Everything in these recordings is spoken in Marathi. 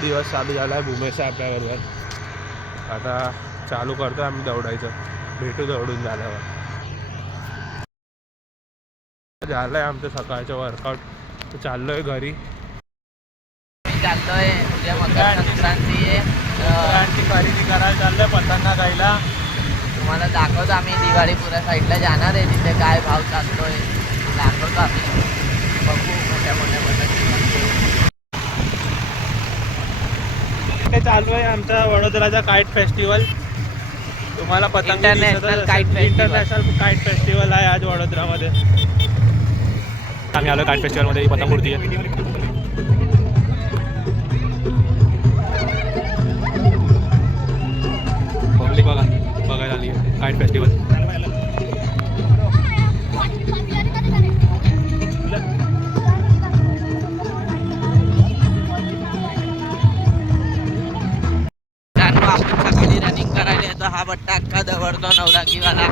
दिवस चालू झाला आहे भूमेशा आपल्याबरोबर. आता चालू करतो आम्ही दौडायचं. भेटू दौडून झाल्यावर. झालं आहे आमचं सकाळचं वर्कआउट. तर चाललो आहे घरी. चाललोय उद्या मकर संक्रांती आहे. खरेदी करायला चाललोय पतंगा खायला. तुम्हाला दाखवतो आम्ही दिवाळीपुरा साईडला जाणार आहे. तिथे काय भाव चालतोय दाखवतो आम्ही. बघू मोठ्या मोठ्या ते चालू आहे आमचा वडोदराचा काईट फेस्टिवल. तुम्हाला पतंग इंटरनॅशनल काईट फेस्टिवल आहे आज वडोदरामध्ये. आम्ही आलो काईट फेस्टिवलमध्ये. पतंग मूर्ती आहे. पब्लिक बघा बघायला आली आहे काईट फेस्टिवल. सकाळी रनिंग करायला येतो. हा बट्टा अख्खा दवडतो नवलाखीवाला.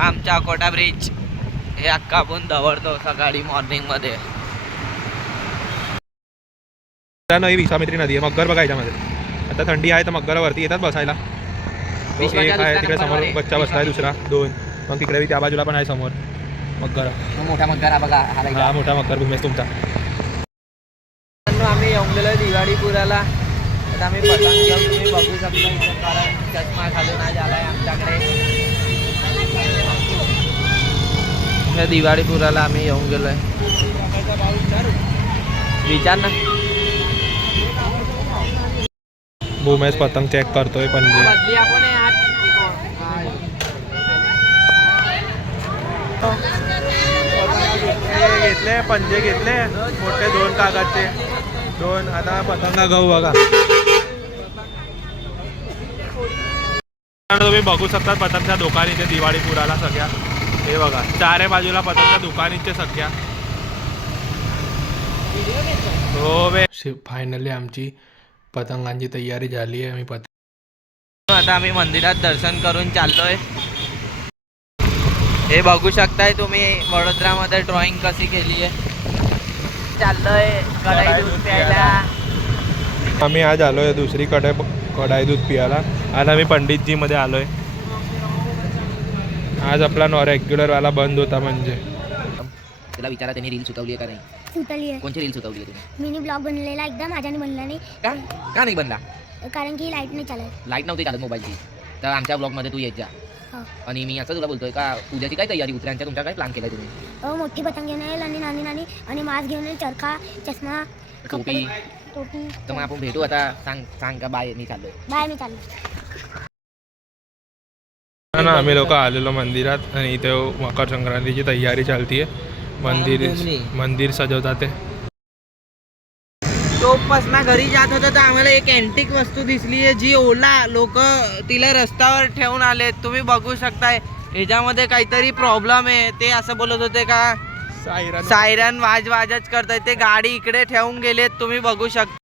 आमच्या अकोटा ब्रिज हे अख्खा आपण दवडतो सकाळी मॉर्निंग मध्ये. नवी विश्वामित्री नदी आहे. मगर बघा याच्यामध्ये. आता थंडी आहे तर मगरवरती येतात बसायला. एक आहे तिकडे समोर बच्चा बसलाय. दुसरा दोन. मग तिकडे त्या बाजूला पण आहे समोर मगर. मोठा मगर हा बघा. हा मोठा मगर भूमेश तुमचा. आम्ही येऊन गेलो दिवाळीपुराला. आता आम्ही पतंग घेऊन तुम्ही बघू शकता इथे. कारण चष्मा घालून आज आलाय आमच्याकडे. दिवाळीपुराला आम्ही येऊन गेलोय. विचार ना. भूमेश पतंग चेक करतोय पंजे. घेतले पंजे घेतले मोठे 2 कागदचे 2. आता पतंग गहू बघा. तुम्ही बघू शकता पतंगच्या दुकान इथे दिवाळीपुराला सगळ्या. हे बघा चारे बाजूला पतंगच्या दुकानीचे सगळ्या. हो बे. फायनली आमची पतंगांची तयारी झाली आहे. आता आम्ही मंदिरात दर्शन करून चाललोय. हे बघू शकताय तुम्ही वडोदरामध्ये ड्रॉइंग कशी केली आहे. चाललोय कढई दूध प्यायला. आम्ही आज आलोय दुसरीकडे कढाई दूध पियाला. आज आम्ही पंडितजी मध्ये आलोय. आज आपला रेग्युलर वाला बंद होता. म्हणजे तुला विचारा त्यांनी रील सुचवली आहे का नाही. सुचवली आहे. कोणची रील सुचवली आहे तुम्ही. मिनी ब्लॉग बनलेला एकदम माझ्याने बनला नाही. का नाही बनला. कारण की लाईट नाही चालत. लाईट नव्हती चालत मोबाईलची. तर आमच्या ब्लॉगमध्ये तू येत जा. आणि मी असं तुला बोलतोय का उद्याची काय तयारी उतऱ्यांच्या तुमच्या काय प्लॅन केलाय तुम्ही. मोठी पतंग घेऊन येईल आणि नानी नानी आणि मास्क घेऊन येईल. चरखा चष्मा टोपी. टोपी. तर मग आपण भेटू आता. सांग का बाय मी चाललोय. बाय मी चाललो. आम्ही लोक आलेलो मंदिरात आणि इथे मकर संक्रांतीची तयारी चालतीये. मंदिर सजवतात. टोपपासना घरी जात होता तर आम्हाला एक अँटिक वस्तू दिसली आहे जी ओला लोक तिला रस्त्यावर ठेवून आले. तुम्ही बघू शकताय ह्याच्यामध्ये काहीतरी प्रॉब्लेम आहे. ते असं बोलत होते का सायरन वाजच करताय. ते गाडी इकडे ठेवून गेलेत. तुम्ही बघू शकता.